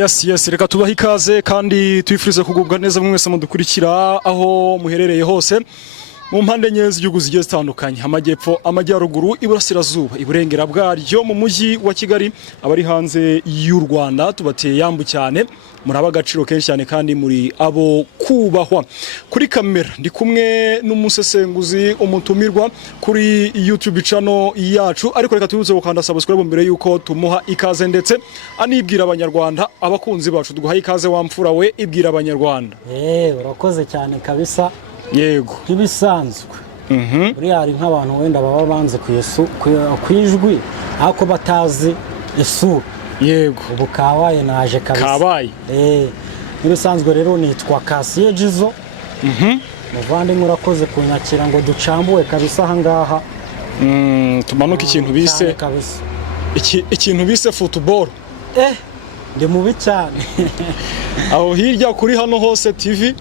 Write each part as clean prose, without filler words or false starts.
Yes, reka tubaha ikaze kandi twifurize kugubwa neza mwese mudukurikira aho muherereye hose mu mpande enye z'igihugu zigiye zitandukanye, amajyepfo, amajyaruguru, iburasirazuba, iburengera bwaryo, mu mujyi wa Kigali, abari hanze y'u Rwanda. Tubateye yambu cyane, muri abagaciro kenshi cyane kandi muri abo kubahwa. Kuri kamera ndi kumwe n'umusesenguzi umutumirwa kuri YouTube channel yacu, ariko reka tubuze gukanda subscribe mbere yuko tumuha ikaze, ndetse anibwira abanyarwanda, abakunzi bacu. Duhaye ikaze wamfura we, ibwira abanyarwanda. Urakoze cyane kabisa. Yego ibisanzwe buri hari nk'abantu wenda baba banze kwijwi ariko batazi isura. Yego ubu kabaye naje kabisa. Kabaye ibisanzwe rero nitwa Kasiye Jizo. Muvandimwe urakoze kunyakira ngo ducambuwe kabisa aha ngaha. Tumanuka ikintu bise ikintu bise football. Ndi mubi cyane. Aho hirya kuri Hano Hose TV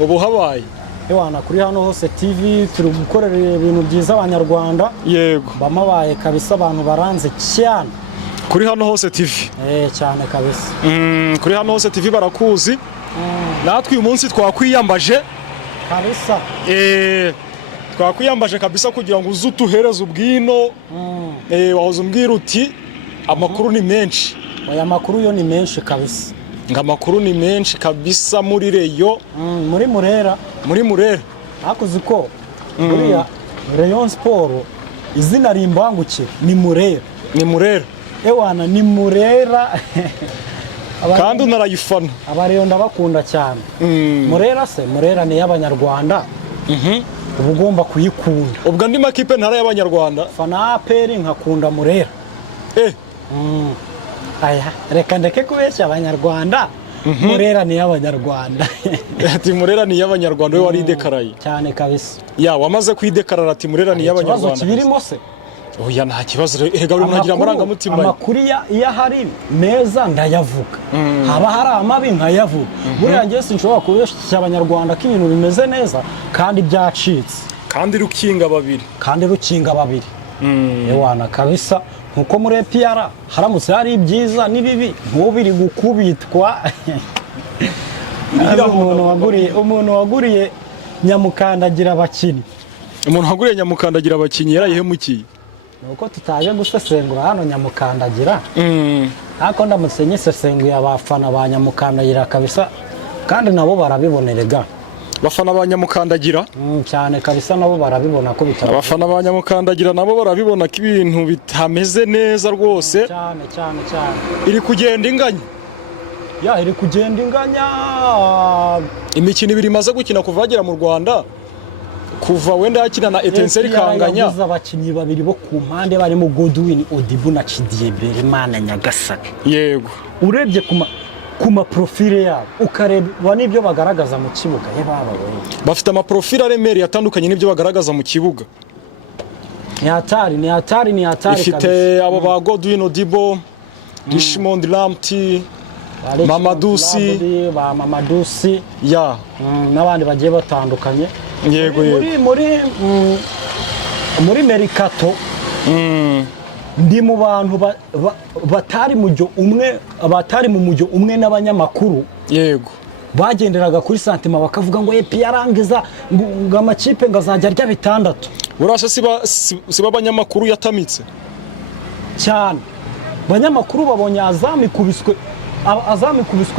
ubu habaye Ewana kuri Hano Hose TV turi gukorera ibintu byiza abanyarwanda. Yego bamabaye kabisa, abantu baranze cyane kuri Hano Hose TV. Cyane kabisa. Kuri Hano Hose TV barakuzi. Natwe uyu munsi twakwiyambaje kabisa. Twakwiyambaje kabisa kugira ngo uzutuhereze ubwino. Wahoze umbwira uti amakuru ni menshi. Aya makuru yo ni menshi kabisa. Amakuru ni menshi kabisa muri Reyo. Muri Murera. Hakuzi ko buriya Rayon Sport izina rimbanguke ni Murera. Ewana ni Murera. Kandi unarayifana. Abareyo ndabakunda cyane. Murera ni y'abanyarwanda. Uba ugomba kuyikunda. Ubwo andi makipe ntara y'abanyarwanda. Fana APR nkakunda Murera. Aya reka ndeke kubeshya abanyarwanda. Murera ni y'abanyarwanda. Ati Murera ni y'abanyarwanda, we wari idekaraye cyane kabisa. Wamaze kwidekarara ati Murera ni y'abanyarwanda. Ikibazo kibirimo se? Oya nta kibazo, rega buri muntu agira amarangamutima. Amakuru iyo hari meza ndayavuga, haba hari amabi nkayavuga. Buriya njye sinshobora kubeshya abanyarwanda ko ibintu bimeze neza kandi byacitse, kandi rukinga babiri. Ewana kabisa. Nkuko muri APR haramutse hari ibyiza n'ibibi nk'ubiri gukubitwa. Umuntu waguriye nyamukandagira abakinnyi. Umuntu waguriye nyamukandagira abakinnyi yarayihemukiye. Nuko tutaje gusesengura hano nyamukandagira. Ariko ndamutse nyisesenguye abafana ba nyamukandagira kabisa, kandi nabo barabibonerega. Bafana ba nyamukandagira cyane kabisa, nabo barabibona ko bitaba. Abafana ba nyamukandagira nabo barabibona ko ibintu bitameze neza rwose. Cyane. Iri kugenda inganya. Iri kugenda inganya. Imikino ibiri imaze gukina kuva bagera mu Rwanda, kuva wenda yakina na Etincelle Kanganya. Yagize abakinnyi babiri bo ku mpande barimo Godwin Odibu na Chidiebere Mana Nyagasani. Yego urebye ku maprofile yabo ukareba n'ibyo bagaragaza mu kibuga, bafite amaprofile aremereye atandukanye n'ibyo bagaragaza mu kibuga. Ni hatari ifite abo ba Godwin Odibo, Richmond Lamptey, Mamadusi, n'abandi bagiye batandukanye. Yego muri Mercato ndi mu bantu batari mu mujyo umwe n'abanyamakuru. Yego bagenderaga kuri santima bakavuga ngo yarangiza ngo amakipe ngazajya arya bitandatu. Burasha siba abanyamakuru yatamitse cyane. Abanyamakuru babonye azamikubiswe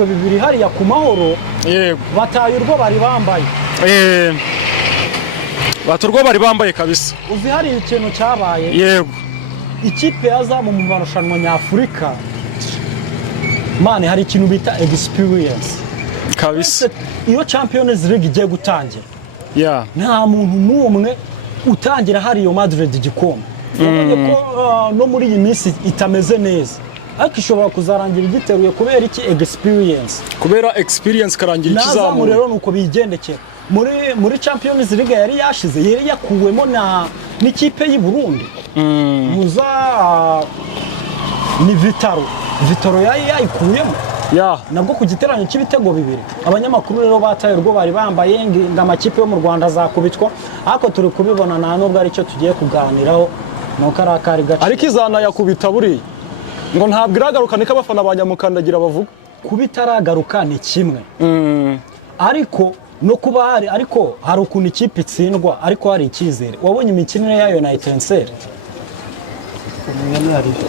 bibiri hariya ku Mahoro. Yego bataye urwo bari bambaye. Baturwo bari bambaye kabisa. Uzi hari ikintu cyabaye. Yego ikipe yazamu mu marushanwa nyafurika, hari ikintu bita experience kabisa. Iyo Champions League igiye gutangira, nta muntu n'umwe utangira hari iyo Madrid igikombe. Ubonye ko no muri iyi minsi itameze neza, ariko ishobora kuzarangira igiteruye kubera iki? Experience karangira ikizamu. Rero nuko bigendekera muri Champions League yari yakuwemo n'ikipe y'u Burundi. Muza ni Vitaro yayikuyemo. Nabwo ku giteranyo cy'ibitego bibiri. Abanyamakuru rero bataye urwo bari bambaye ngo amakipe yo mu Rwanda azakubitwa, ariko turi kubibona nta nubwo ari cyo tugiye kuganiraho. Nuko arakari gace. Ariko izana yakubita buri ngo ntabwo iragaruka niko abafana ba Nyamukandagira bavuga. kuba itaragaruka ni kimwe, ariko no kuba hari, ariko hari ukuntu ikipe itsindwa ariko hari icyizere. Wabonye imikinire yayo na Etincelle?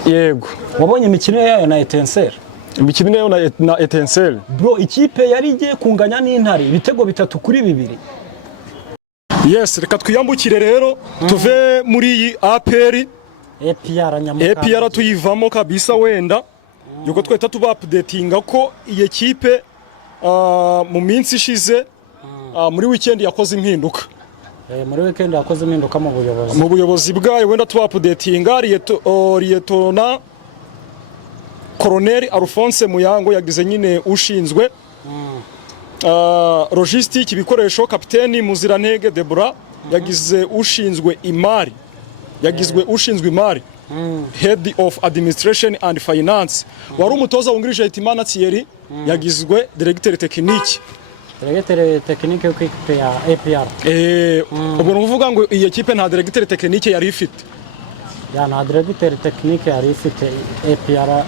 Yego. Wabonye imikinire yayo na Etincelle? Imikinire yayo na Etincelle. Bro, ikipe yari igiye kunganya n'Intare ibitego 3-2. Yes, reka twiyambukire rero tuve muri iyi APR. APR Nyamukandagira. APR tuyivamo kabisa wenda. Yuko tweta tuba updatinga ko iyi kipe mu minsi ishize muri weekend yakoze impinduka. Muri weekend yakoze impinduka mu buyobozi. Mu buyobozi bwayo wenda tuba updatinga Liyetona Colonel Alphonse Muyango yagize nyine ushinzwe logistique ibikoresho. Kapiteni Muzirantege Debora yagize ushinzwe imari. Yagizwe ushinzwe imari. Head of Administration and Finance. Wari umutoza wungirije Hitimana Thierry yagizwe Directeur Technique. Directeur Technique yo kwipe ya APR. Ubwo nuvuga ngo iyi equipe nta Directeur Technique yari ifite. Ya nta Directeur Technique yari ifite APR,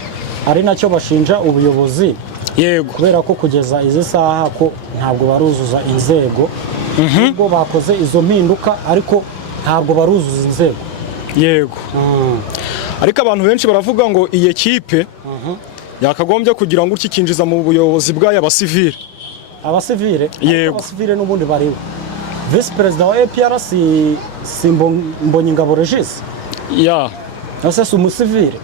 ari nacyo bashinja ubuyobozi. Yego. Kubera ko kugeza izi saha ko ntabwo baruzuza inzego. Ubwo bakoze izo mpinduka ariko ntabwo baruzuza inzego. Yego. Ariko abantu benshi baravuga ngo iyi equipe yakagombye kugira ngo ukikinjiza mu buyobozi bwayo abasivile. Abasivile? Yego. Abasivile n'ubundi bariho. Vice President wa APR si Mbonyingabo Regis. Ya. Nase si umusivile.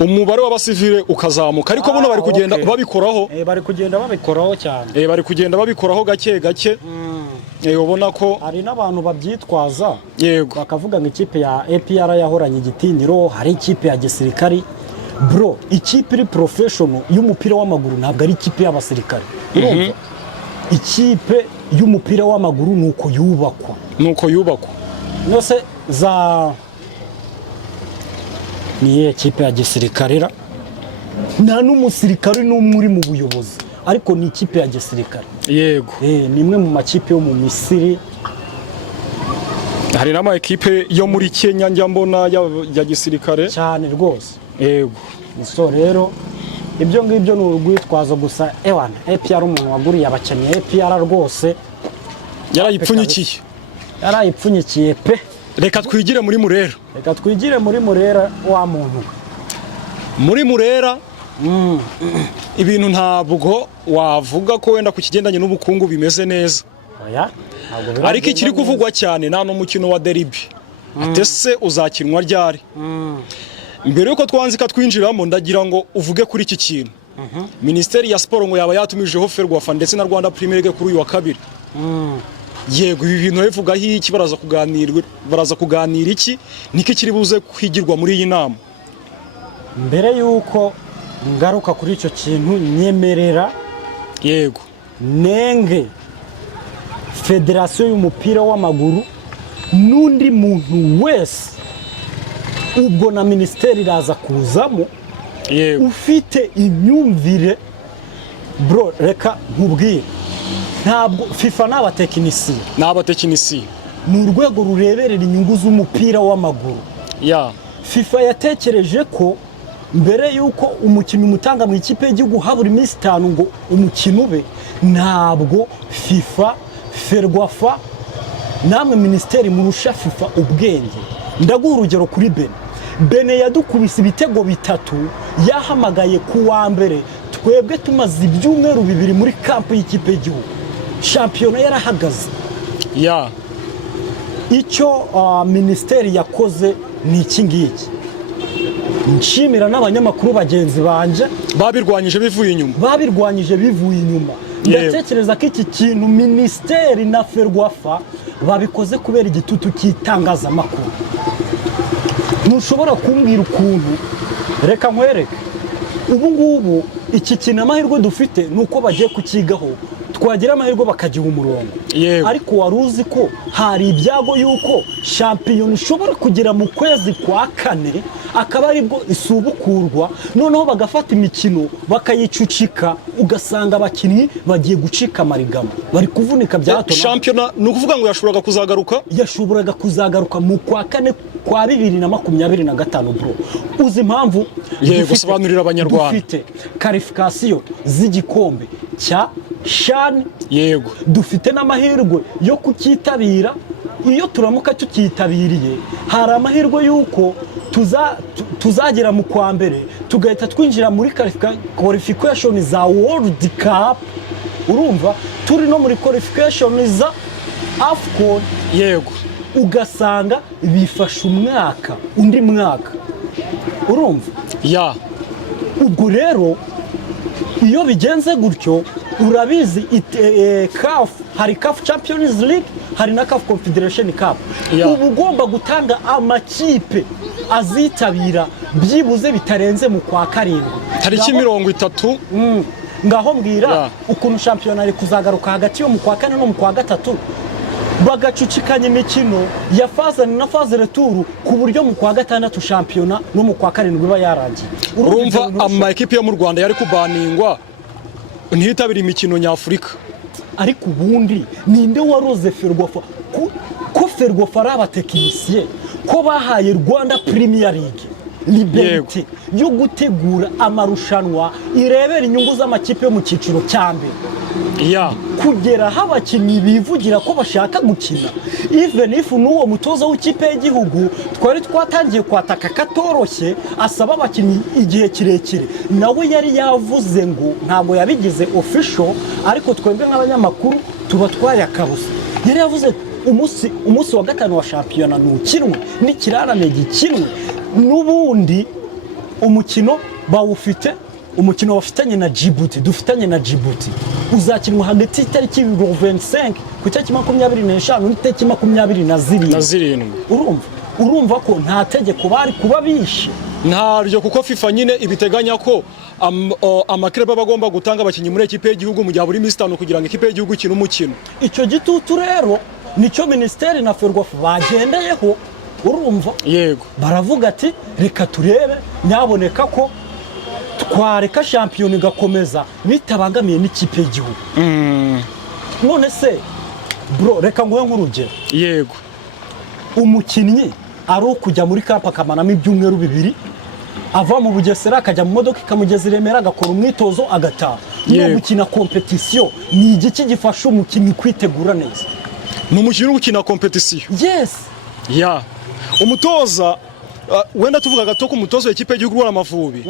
Umubare w'abasivile ukazamuka ariko buno bari kugenda babikoraho. Bari kugenda babikoraho cyane. Bari kugenda babikoraho gake gake. Ubona ko hari n'abantu babyitwaza. Yego. Bakavuga ngo ikipe ya APR yahoranye igitinyiro, hari ikipe ya gisirikari. Bro, ikipe iri professional y'umupira w'amaguru ntabwo ari ikipe y'abasirikare. Urumva? Ikipe y'umupira w'amaguru nuko yubakwa. Nuko yubakwa. Nose za niye ikipe ya gisirikare ra nta n'umusirikare n'umwe uri mu buyobozi, ariko ni ikipe ya gisirikare. Yego. Ni imwe mu makipe yo mu Misiri. Hari n'ama equipe yo muri Kenya njya mbona ya gisirikare cyane rwose. Yego. So rero ibyo ngibyo ni urwitwazo gusa. Ewana APR umuntu waguriye abakenye APR rwose yarayipfunyikiye pe. Reka twigire muri Murera. Reka twigire muri Murera wa muntu. Muri Murera ibintu ntabwo wavuga ko wenda ku kigendanye n'ubukungu bimeze neza. Oya. Ariko ikiri kuvugwa cyane nta n'umukino wa derby. Atese uzakinwa ryari? Mbere yuko twanzika twinjiramo ndagira ngo uvuge kuri iki kintu. Ministeri ya Sport ngo yaba yatumijeho Ferwafa ndetse na Rwanda Premier League kuri uyu wa kabiri. Yego, ibi bintu bivuga iki? Baraza kuganira iki? Niki kiri buze kwigirwa muri iyi nama? Mbere yuko ngaruka kuri icyo kintu nyemerera yego nenge Federasiyo y'umupira w'amaguru n'undi muntu wese ubwo na ministeri iraza kuzamo ufite imyumvire. Bro, reka nkubwire, ntabwo FIFA n'abatekinisiye ni urwego rureberera inyungu z'umupira w'amaguru. FIFA yatekereje ko mbere yuko umukino umutanga mu ikipe y'igihugu habura iminsi 5 ngo umukino ube, ntabwo FIFA, Ferwafa namwe ministeri murusha FIFA ubwenge. Ndaguha urugero kuri Bene yadukubise ibitego 3 yahamagaye ku wa mbere, twebwe tumaze ibyumweru 2 muri kampu y'ikipe y'igihugu, shampiyona yarahagaze. Icyo ministeri yakoze ni iki ngiki. Nshimira n'abanyamakuru bagenzi banje babirwanyije bivuye inyuma. Ndatekereza ko iki kintu ministeri na Ferwafa babikoze kubera igitutu cy'itangazamakuru. Ntushobora kumbwira ukuntu, reka nkwereke ubu ngubu iki kintu amahirwe dufite nuko bagiye kukigaho twagira amahirwe bakagiha umurongo. Ariko wari uzi ko hari ibyago yuko shampiyona ishobora kugera mu kwezi kwa kane akaba aribwo isubukurwa, noneho bagafata imikino bakayicucika, ugasanga abakinnyi bagiye gucika amarigama, bari kuvunika bya hato. Shampiyona ni ukuvuga ngo yashoboraga kuzagaruka mu kwa kane kwa 2025 bro. Uzi impamvu? Yego, sobanurira abanyarwanda. Dufite qualification z'igikombe cya CHAN. Yego, dufite n'amahirwe yo kukitabira. Iyo turamuka tukitabiriye, hari amahirwe yuko tuzagera mu kwa mbere tugahita twinjira muri qualification za World Cup. Urumva turi no muri qualification za AFCON. Yego, ugasanga bifasha undi mwaka. Urumva? Ubwo rero iyo bigenze gutyo, urabizi CAF, hari CAF Champions League, hari na CAF Confederation Cup. Ubu ugomba gutanga amakipe azitabira byibuze bitarenze mu kwa karindwi, tariki 30. Ngaho mbwira ukuntu shampiyona ari kuzagaruka hagati yo mu kwa kane no mu kwa gatatu, bagacucikanya imikino ya faze na faze retour, ku buryo mu kwa gatandatu shampiyona no mu kwa karindwi iba yarangiye. Urumva ama ekipe yo mu Rwanda yari kubaningwa ntiyitabira imikino nyafurika. Ariko ubundi ninde waroze Ferwafa ko Ferwafa ari abatekinisiye, ko bahaye Rwanda Premier League liberté yo gutegura amarushanwa irebera inyungu z'amakipe yo mu cyiciro cya mbere, kugera aho abakinnyi bivugira ko bashaka gukina. Even if n'uwo mutoza w'ikipe y'igihugu twari twatangiye kwataka katoroshye asaba abakinnyi igihe kirekire, nawe yari yavuze ngo ntabwo yabigize official, ariko twebwe nk'abanyamakuru tuba twayakabuze. Yari yavuze umunsi wa gatanu wa shampiyona nukinwe n'ikirarane gikinwe, n'ubundi umukino bawufite. Umukino wafitanye na Djibouti, dufitanye na Djibouti, uzakinwa hagati y'itariki 25 ku itariki 25 n'itariki 27. Urumva ko nta tegeko bari kuba bishe, ntaryo, kuko FIFA nyine ibiteganya ko amaklub bagomba gutanga abakinnyi muri ekipe y'igihugu mu gihe buri minsi 5 kugira ngo ekipe y'igihugu ikine umukino. Icyo gitutu rero nicyo Ministeri na Ferwafa bagendeyeho. Urumva? Yego, baravuga ati reka turebe nyaboneka ko twareka shampiyona igakomeza bitabangamiye n'ikipe y'igihugu. None se bro, reka nguhe nk'urugero. Yego, umukinnyi ari ukujya muri kampa akamanamo ibyumweru 2, ava mu Bugesera akajya mu modoka ikamugeza i Remera agakora umwitozo agataha. No gukina competition ni igiki gifasha umukinnyi kwitegura neza? Ni umukino gukina competition. Yes. Umutoza wenda tuvuga gato ko umutoza w'ikipe y'igihugu w'Amavubi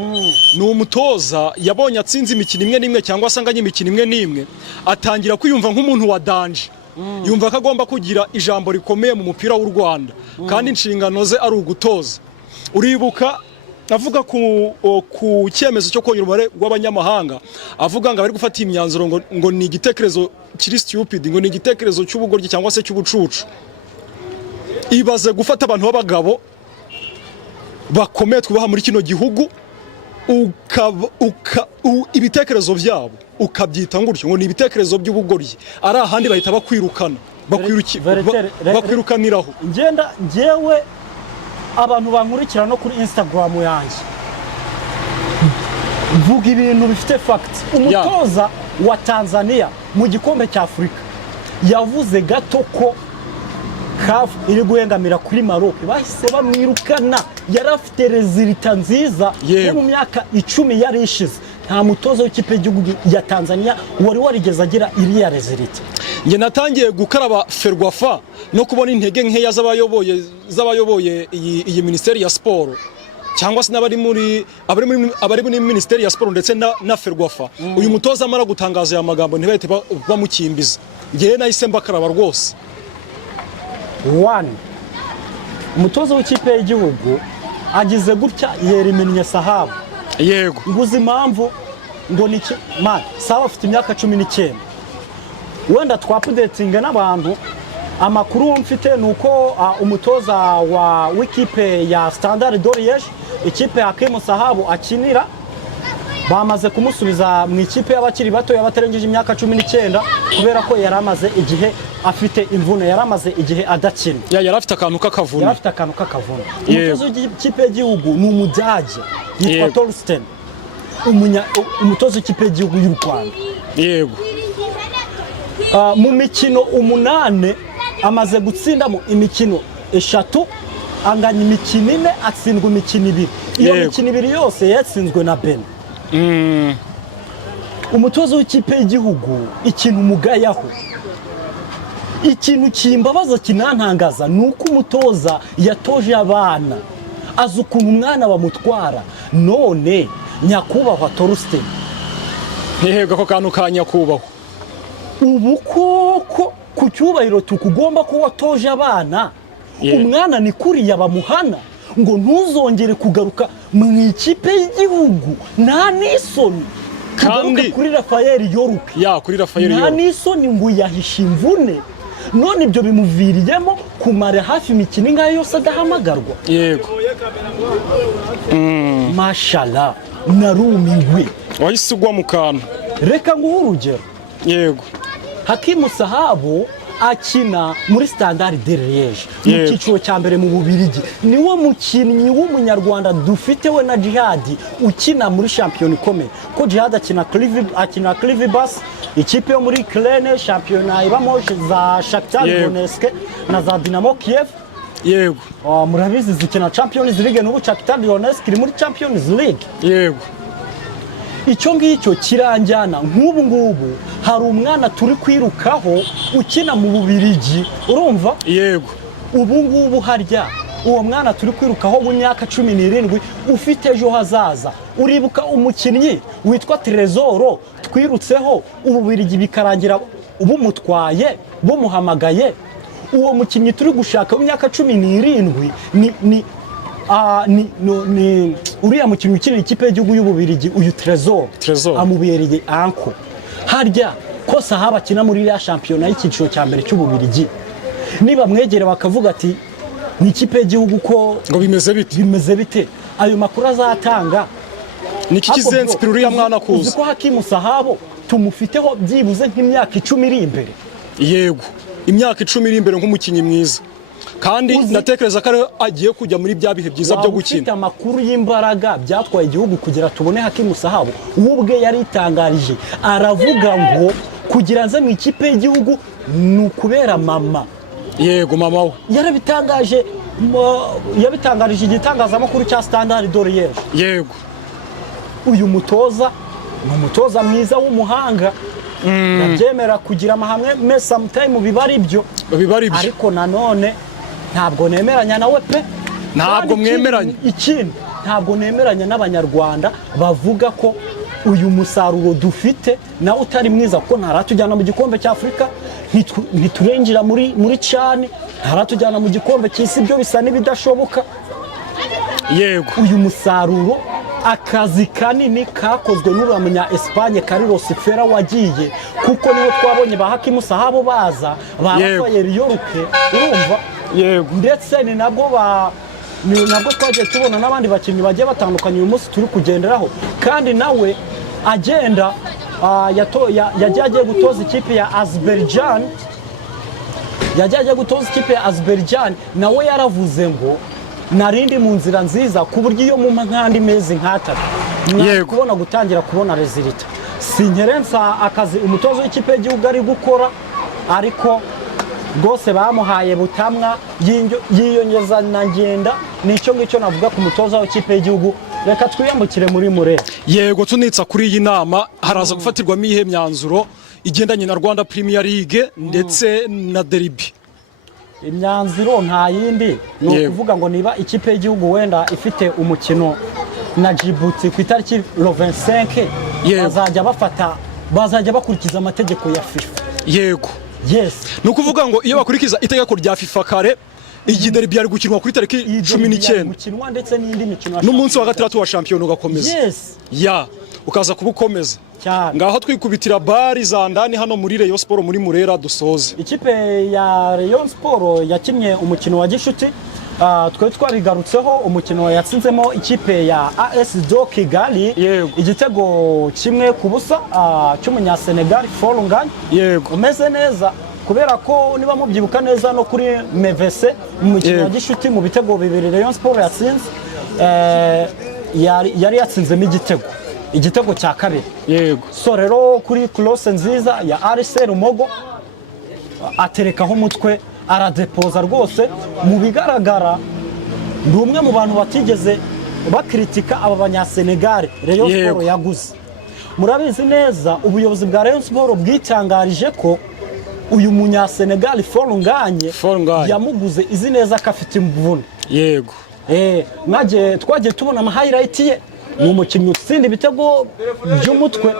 ni umutoza yabonye atsinze imikino imwe n'imwe cyangwa asanganye imikino imwe n'imwe, atangira kwiyumva nk'umuntu wa danje. Yumva ko agomba kugira ijambo rikomeye mu mupira w'u Rwanda, kandi inshingano ze ari ugutoza. Uribuka avuga ku cyemezo cyo kongera umubare w'abanyamahanga, avuga ngo bari gufata imyanzuro ngo ni igitekerezo kiri stupid, ngo ni igitekerezo cy'ubugoryi cyangwa se cy'ubucucu. Ibaze gufata abantu b'abagabo bakomeye twubaha muri kino gihugu, ibitekerezo byabo ukabyita ngutyo ngo ni ibitekerezo by'ubugoryi, ari ahandi bahita bakwirukana, bakwirukaniraho. Ngewe abantu bankurikira no kuri Instagram yanjye mvuga ibintu bifite facts. Umutoza wa Tanzania mu gikombe cya Afurika yavuze gato ko CAF iri guhengamira kuri Maroc, bahise bamwirukana. Yari afite resulta nziza mu myaka 10 yari ishize. Nta mutoza w'ikipe y'igihugu ya Tanzania wari warigeze agira iriya resulta. Nge natangiye gukaraba Ferwafa no kubona intege nkeya z'abayoboye iyi Ministeri ya Sport, cyangwa se n'abari muri Ministeri ya Sport ndetse na Ferwafa. Uyu mutoza amara gutangaza aya magambo ntibahite bamukimbiza. Nge nahise mbakaraba rwose. Umutoza w'ikipe y'igihugu agize gutya yerimennye Sahabu. Yego, nguzi impamvu ngo niki man Sahabu afite imyaka 19. Wenda twapudetinga n'abantu, amakuru mfite nuko umutoza w'ikipe ya Standard de Liège, ikipe ya Hakim Sahabu akinira, bamaze kumusubiza mu ikipe y'abakiri bato y'abatarengeje imyaka 19 kubera ko yari amaze igihe afite imvune, yari amaze igihe adakina, yari afite akantu k'akavune, umutoza w'ikipe y'igihugu ni umudage yitwa Torsten, umutoza w'ikipe y'igihugu y'u Rwanda. Yego. Mu mikino 8 amaze gutsindamo imikino 3, anganya imikino 4, atsindwa imikino 2. Iyo mikino 2 yose yatsinzwe na Benin. Umutoza w'ikipe y'igihugu ikintu mugayaho, ikintu kimbabaza kinantangaza nuko umutoza yatoje abana, azi ukuntu umwana bamutwara. None nyakubahwa Torsten, yego ko kantu ka nyakubahwa, ubu koko ku cyubahiro tukugomba ko watoje abana, umwana ni kuriya bamuhana ngo ntuzongere kugaruka mu ikipe y'igihugu, nta n'isoni kandi kuri Rafael Yoruke, kuri Rafael Yoruke nta n'isoni ngo yahisha imvune, none ibyo bimuviriyemo kumara hafi imikino ingahe yose adahamagarwa. Yego. Mashallah, narumiwe. Wahise ugwa mu kantu. Reka nguhe urugero. Yego. Hakimu Sahabo akina muri Standard de Liège mu cyiciro cya mbere mu Bubiligi, niwe mukinnyi w'umunyarwanda dufite we na Djihad ukina muri shampiyona ikomeye, ko Djihad akina Clivibas, ikipe yo muri Ukraine, shampiyona ibamo za Shakhtar Donetsk na za Dynamo Kiev. Yego. Murabizi zikina Champions League, n'ubu Shakhtar Donetsk iri muri Champions League. Yego. Icyo ngicyo kiranjyana nk'ubu ngubu hari umwana turi kwirukaho ukina mu Bubiligi, urumva? Yego. Ubu ngubu harya uwo mwana turi kwirukaho w'imyaka 17 ufite ejo hazaza. Uribuka umukinnyi witwa Trezoro twirutseho Ububiligi bikarangira ubumutwaye bumuhamagaye? Uwo mukinnyi turi gushaka w'imyaka 17 ni uriya mukinnyi ukinira ikipe y'igihugu y'Ububiligi, uyu Trezor amubereye anko. Harya ko Sahaba akina muri ya shampiyona y'icyiciro cya mbere cy'Ububiligi, niba mwegere bakavuga ati ni ikipe y'igihugu ko ngo bimeze bite, ayo makuru azatanga niki kizenspira uriya mwana kuza? Uzi ko Hakimu Sahabo tumufiteho byibuze nk'imyaka 10 iri imbere. Yego, imyaka 10 iri imbere nk'umukinnyi mwiza, kandi natekereza ko agiye kujya muri bya bihe byiza byo gukina. Ufite amakuru y'imbaraga byatwaye igihugu kugira tubone Hakimu Sahabo, ubwe yari itangarije aravuga ngo kugira nze mu ikipe y'igihugu ni ukubera mama. Yego, mama we yabitangarije igitangazamakuru cya Standard de Liège. Yego. Uyu mutoza ni umutoza mwiza w'umuhanga, ndabyemera kugira amahamwe me sometime bibari ibyo, ariko nanone ntabwo nemeranya nawe pe. Ntabwo mwemeranya. Ikindi ntabwo nemeranya n'abanyarwanda bavuga ko uyu musaruro dufite na utari mwiza, ko ntaratujyana mu gikombe cya Afrika, ntiturenjira muri CHAN, ntaratujyana mu gikombe cy'isi, byo bisa n'ibidashoboka. Yego. Uyu musaruro akazi kanini kakozwe n'uramenya Espagne Carlos Fera wagiye, kuko niho twabonye ba Hakimu Sahabo baza, ba Rafael Yoruke, urumva? Yego. Ndetse ni nabwo twagiye tubona n'abandi bakinnyi bagiye batandukanye uyu munsi turi kugenderaho, kandi nawe agenda yagiye gutoza ikipe ya Azerbaijan, nawe yaravuze ngo narindi mu nzira nziza ku buryo iyo mu nkandi mezi nk'atatu kubona gutangira kubona resultat. Sinkerensa akazi umutozo w'ikipe y'igihugu ari gukora, ariko rwose bamuhaye butamwa yiyongeza na ngenda. Nicyo ngicyo navuga ku mutoza w'ikipe y'igihugu. Reka twiyambukire muri Murera. Yego, tunitsa kuri iyi nama haraza gufatirwamo ihe myanzuro igendanye na Rwanda Premier League ndetse na Derby. Imyanzuro nta yindi, ni ukuvuga ngo niba ikipe y'igihugu wenda ifite umukino na Djibouti ku itariki 25, bazajya bakurikiza amategeko ya FIFA. Yego. Yes. Ni ukuvuga ngo iyo bakurikiza itegeko rya FIFA kare, iyi Derby yari gukinwa kuri tariki 19 gukinwa, ndetse n'indi mikino n'umunsi wa gatandatu wa shampiyona ugakomeza. Yes. Ukaza kubukomeza. Ngaho twikubitira bari za ndani hano muri Rayon Sport muri Murera dusoze. Ikipe ya Rayon Sport yakinnye umukino wa gishuti twari twabigarutseho umukino yatsinzemo ikipe ya AS Do Kigali igitego 1-0 cy'umunyasenegal Folungan umeze neza kubera ko niba mubyibuka neza no kuri Mevese mu mukino wa gishuti mu bitego 2 Rayon Sport yatsinze yari yatsinzemo igitego cya kabiri so rero kuri close nziza ya Arsene Rumogo aterekaho umutwe aradepoza rwose mu bigaragara ndi umwe mu bantu batigeze bakritika aba banyasenegal Rayon Sport yaguze murabizi neza ubuyobozi bwa Rayon Sport bwitangarije ko uyu munyasenegal Folunganye yamuguze izi neza ko afite imvune twagiye tubona ama highlight ye ni umukinnyi utsinda ibitego by'umutwe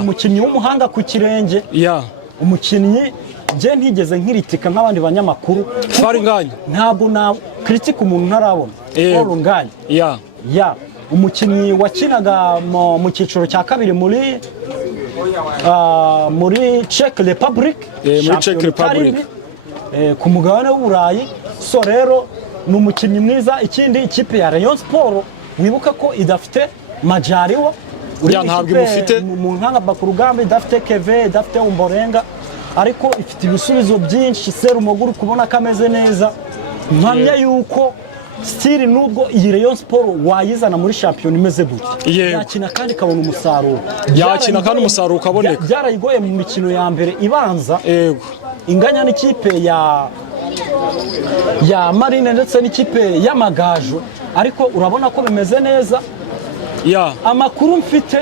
umukinnyi w'umuhanga ku kirenge umukinnyi je ntigeze nkiritika nk'abandi banyamakuru ntabwo na kritika umuntu ntarabona Folunganye umukinnyi wakinaga mu cyiciro cya kabiri muri Czech Republic ku mugabane w'Uburayi so rero ni umukinnyi mwiza ikindi ikipe ya Rayon Sport wibuka ko idafite Majaliwa ntabwo imufite mu nkanga bakurugamba idafite Keve idafite Umborenga ariko ifite ibisubizo byinshi Serumoguru kubona ko ameze neza mpamya yuko stili nubwo iyi Rayon Sport wayizana muri champion imeze gutya yakina kandi kabona umusaruro ukaboneka byarayigoye mu mikino ya mbere ibanza inganya n'ikipe ya Marine ndetse n'ikipe y'Amagaju ariko urabona ko bimeze neza amakuru mfite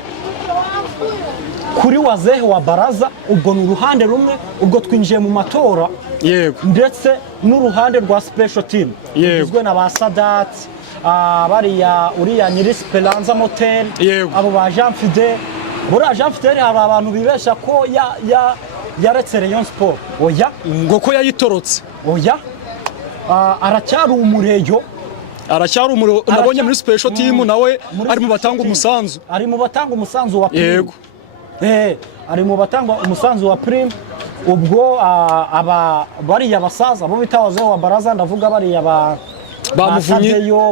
kuri Wazehe wa Baraza ubwo ni uruhande rumwe ubwo twinjiye mu matora ndetse n'uruhande rwa special team ugizwe na ba Sadat uriya nyiri Speranza Motel abo ba Jean Fidel buriya Jean Fidel hari abantu bibesha ko yaretse Rayon Sport ngo ko yayitorotse aracyari umureyo nabonye muri special team nawe ari mu batanga umusanzu wa prime ari mu batanga umusanzu wa prime ubwo bariya basaza bo bita Wazehe wa Baraza ndavuga bariya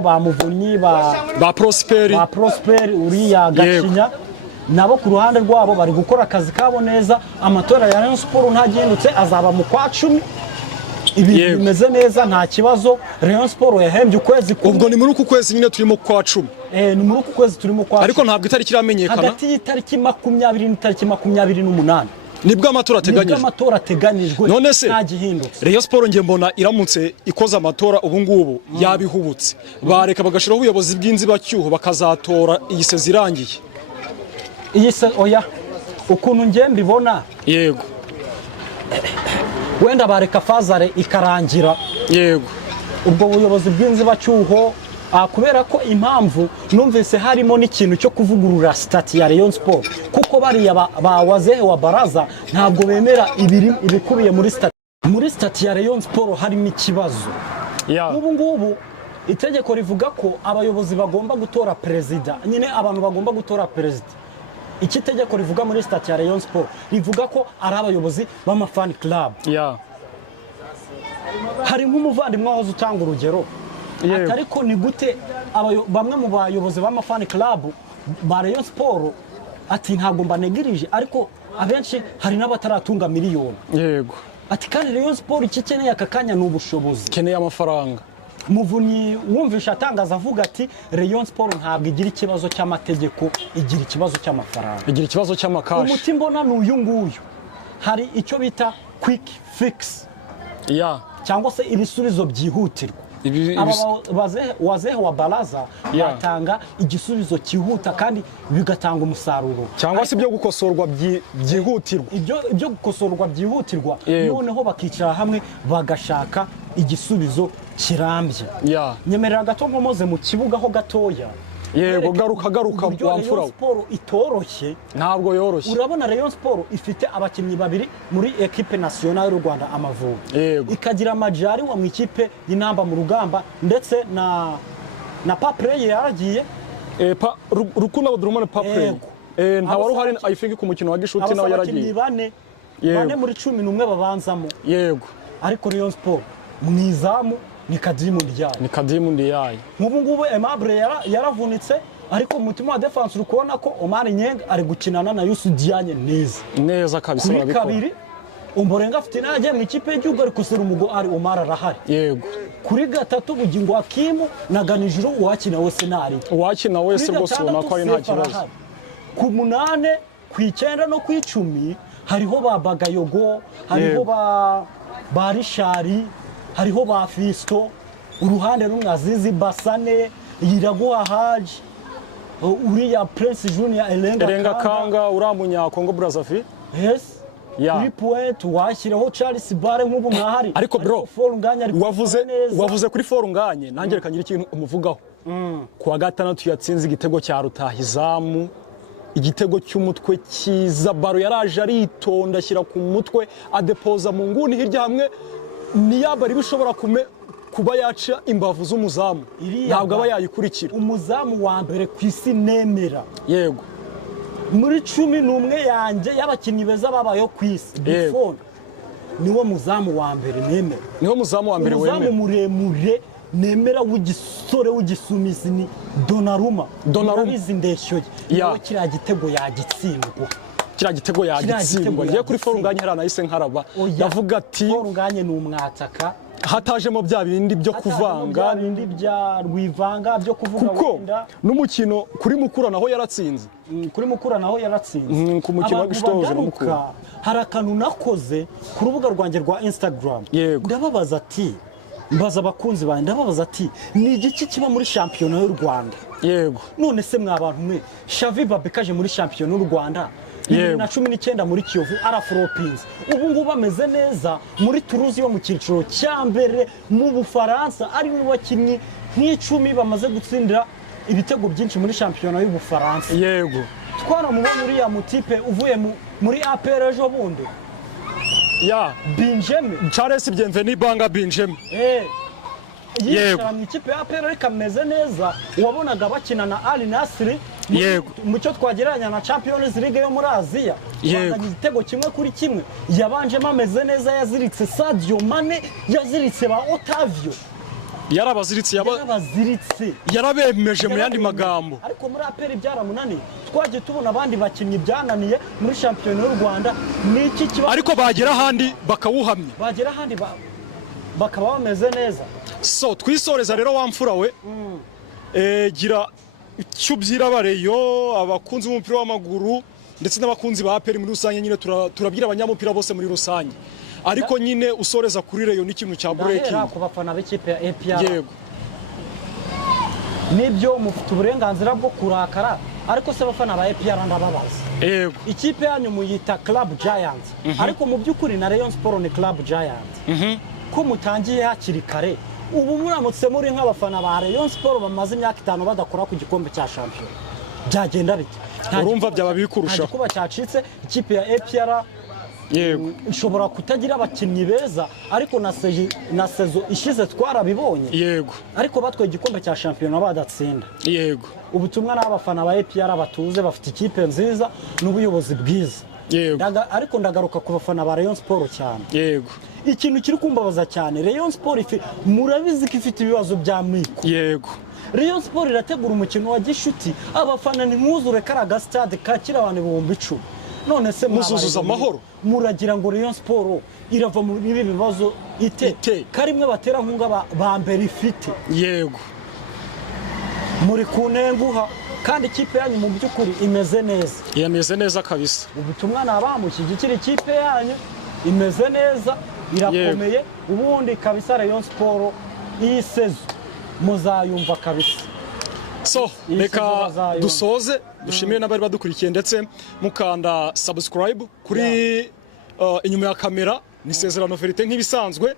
bamuvunyi ba Prosper uriya Gacinya nabo ku ruhande rwabo bari gukora akazi kabo neza amatora ya Rayon Sport ntagindutse azaba mu kwa 10 ibi bimeze neza nta kibazo Rayon Sport yahembye ukwezi ubwo ni muri uku kwezi nyine turimo kwa 10 ni muri uku kwezi turimo kwa 10 ariko ntabwo itariki iramenyekana hagati y'itariki 20 n'itariki 28 nibwo amatora ateganyijwe none se Rayon Sport nge mbona iramutse ikoza amatora ubu ngubu yabihubutse bareka bagashiraho ubuyobozi bw'inzibacyuho bakazatora iyi sezi irangiye ukuntu nge mbibona wenda bareka Fazare ikarangira ubwo buyobozi bw'inzibacyuho kubera ko impamvu numvise harimo n'ikintu cyo kuvugurura stati ya Rayon Sport kuko bariya ba Wazehe wa Baraza ntabwo bemera ibikubiye muri stati ya Rayon Sport harimo ikibazo ubu ngubu itegeko rivuga ko abayobozi bagomba gutora perezida nyine abantu bagomba gutora perezida iki tegeko rivuga muri stati ya Rayon Sport rivuga ko ari abayobozi b'amafan club hari nk'umuvandimwe wahoze utanga urugero ariko ni gute bamwe mu bayobozi b'amafan club ba Rayon Sport ati ntabwo mbanegirije ariko abenshi hari n'abataratunga miliyoni ati kandi Rayon Sport ikikeneye aka kanya ni ubushobozi keneye amafaranga Muvunyi wumvisha atangaza avuga ati Rayon Sport ntabwo igira ikibazo cy'amategeko igira ikibazo cy'amafaranga igira ikibazo cy'amakashi umuti mbona ni uyu nguyu hari icyo bita quick fix cyangwa se ibisubizo byihutirwa Wazehe wa Baraza batanga igisubizo cyihuta kandi bigatanga umusaruro cyangwa se ibyo gukosorwa byihutirwa ibyo gukosorwa byihutirwa noneho bakicara hamwe bagashaka igisubizo kirambye nyemerera gato nkomoze mu kibuga ho gatoya yego garuka wamfura Rayon Sport itoroshye ntabwo yoroshye urabona Rayon Sport ifite abakinnyi babiri muri equipe nationale y'u Rwanda Amavubi ikagira Majaliwa mu ikipe y'inamba mu rugamba ndetse na Papley yaragiye Rukundo Abdurrahman Papley nta wari uhari I think ku mukino wa gishuti nawe yaragiye bane muri 11 babanzamo yego ariko Rayon Sport mwizamu ni Kadimu Ndiaye. Ni Kadimu Ndiaye. Nk'ubu ngubu Aimable yaravunitse ariko mu mutima wa defense uri kubona ko Omar Nyenga ari gukinana na Youssou Diagne neza kabisa. Kuri kabiri Ombolenga afite naje mu ikipe y'igihugu ariko Serumugo ari Omar arahari. Yego. Kuri gatatu Bugingo Hakimu na Ganijuru uwakina wese nari. Uwakina wese rwose ubona ko ari nta kibazo. Ku 8, ku 9 no ku 10 hariho ba Bagayogo, hariho ba Rishari, hariho ba Fisto, uruhande rumwe Azizi Basane, Yiraguha Haji, uriya Prince Junior Elenga Kanga uramunya Congo Brazzaville. Yes. Kuri point washyiraho Charles Bare nk'ubu mwahari. Ariko bro, wavuze kuri Forunganye nanjye reka ngira ikintu umuvugaho. Kuwa gatandatu yatsinze igitego cya Rutahizamu, igitego cy'umutwe cyiza, baro yaraje aritonda ashyira ku mutwe adepoza mu nguni hirya hamwe niyabari bishobora kuba yaca imbavu z'umuzamu, ntabwo aba yayikurikira. Umuzamu wa mbere ku isi nemera. Yego. Muri 11 yanjye y'abakinnyi beza babayo ku isi. Buffon niwo muzamu wa mbere nemera. Niwo muzamu wa mbere wemera. Umuzamu muremure nemera w'igisore w'igisumizi ni Donnarumma. Bizi ndeshyo ye. Kiriya gitego yagitsindwa. Kiriya gitego yagitsindwa. Ngiye kuri Forunganye hari anahise nkaraba. Yavuga ati Forunganye ni umwataka. Hatajemo bya bindi byo kuvanga, bindi bya rwivanga byo kuvuga wenda n'umukino kuri Mukura naho yaratsinze. Kuri Mukura naho yaratsinze. Ku mukino w'Gishoje no Mukura. Hari akantu nakoze ku rubuga rwanjye rwa Instagram. Ndababaza ati mbaza abakunzi banjye ndababaza ati ni igiki kiba muri shampiyona y'u Rwanda. Yego. None se mwabantu mwe Xavi Babekaje muri shampiyona y'u Rwanda 2019 muri Kiyovu arafropinze. Ubu ngubu ameze neza muri Toulouse yo mu cyiciro cya mbere mu Bufaransa ari mu bakinnyi nk'icumi bamaze gutsindira ibitego byinshi muri shampiyona y'u Bufaransa. Yego. Twaramubonye uriya mutipe uvuye muri APR ejo bundi. Benjamin Charles Bienvenu Banga Benjamin. Yego. Mu ikipe ya APR ariko ameze neza, wabonaga bakina na Al Nassr. Yego. Mu cyo twagereranya na Champions League yo muri Aziya. Yego. Igitego kimwe kuri kimwe yabanjemo ameze neza, yaziritse Sadio Mane, yaziritse ba Otavio. Yarabaziritse yarabemeje mu yandi magambo. Ariko muri APR byaramunaniye. Twagiye tubona abandi bakinnyi byananiye muri shampiyona y'u Rwanda. Niki kiba ariko bagera handi bakawuhamya. Bagera handi bakaba bameze neza. So twisoreza rero wamfura we. Gira icyo byira bareyo abakunzi b'umupira w'amaguru ndetse n'abakunzi ba APR muri rusange nyine turabwira abanyamupira bose muri rusange. Ariko nyine usoreza kuri reyo n'ikintu cya breaking. Ndahera ku bafana b'ikipe ya APR. Yego. Nibyo mufite uburenganzira bwo kurakara ariko se abafana ba APR ndababaza. Yego. Ikipe yanyu muyita Club Giants. Ariko mu by'ukuri na Rayon Sport ni Club Giants. Ko mutangiye hakiri kare. Ubu muramutse muri nk'abafana ba Rayon Sport bamaze imyaka 5 badakora ku gikombe cya champion. Byagenda bite? Urumva byaba bikurusha. Kuba cyacitse ikipe ya APR. Yego. Ishobora kutagira abakinnyi beza ariko na sezo ishize twarabibonye. Yego. Ariko batwaye igikombe cya champion badatsinda. Yego. Ubutumwa n'abafana ba APR batuze bafite ikipe nziza n'ubuyobozi bwiza. Yego. Ariko ndagaruka ku bafana ba Rayon Sport cyane. Yego. Ikintu kiri kumbabaza cyane Rayon Sport murabizi ko ifite ibibazo bya miko. Yego. Rayon Sport irategura umukino wa gishuti abafana ni mwuzure karaga stade kakira abantu 10,000. None se muzuzuza amahoro muragira ngo Rayon Sport irava muri ibi bibazo ite karimwe batera nkunga ba mbere ifite. Yego. Muri kunenguha kandi ikipe yanyu mu by'ukuri imeze neza. Yameze neza kabisa. Ubutumwa nabamushyigikira ikipe yanyu imeze neza irakomeye. Ubundi kabisa Rayon Sport iyi sezo muzayumva kabisa. So reka dusoze dushimire n'abari badukurikiye ndetse mukanda subscribe kuri inyuma ya kamera ni Sezerano Verite nk'ibisanzwe.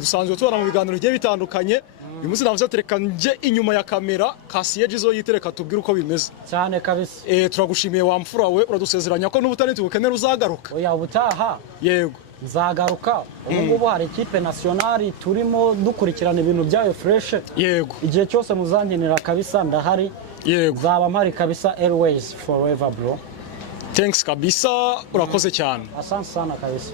Dusanzwe tubana mu biganiro bigiye bitandukanye. Uyu munsi navuze tereka nje inyuma ya kamera Kasiye Jizo yitereka tubwire uko bimeze cyane kabisa. Turagushimiye wamfura we uradusezeranya ko n'ubutani tubukenera uzagaruka. Oya ubutaha. Yego. Nzagaruka. Ubu ngubu hari ikipe nationale turimo dukurikirana ibintu byayo fresh. Yego. Igihe cyose muzankenera kabisa ndahari. Yego. Zaba mpari kabisa always forever bro. Thanks kabisa urakoze cyane. Asante sana kabisa.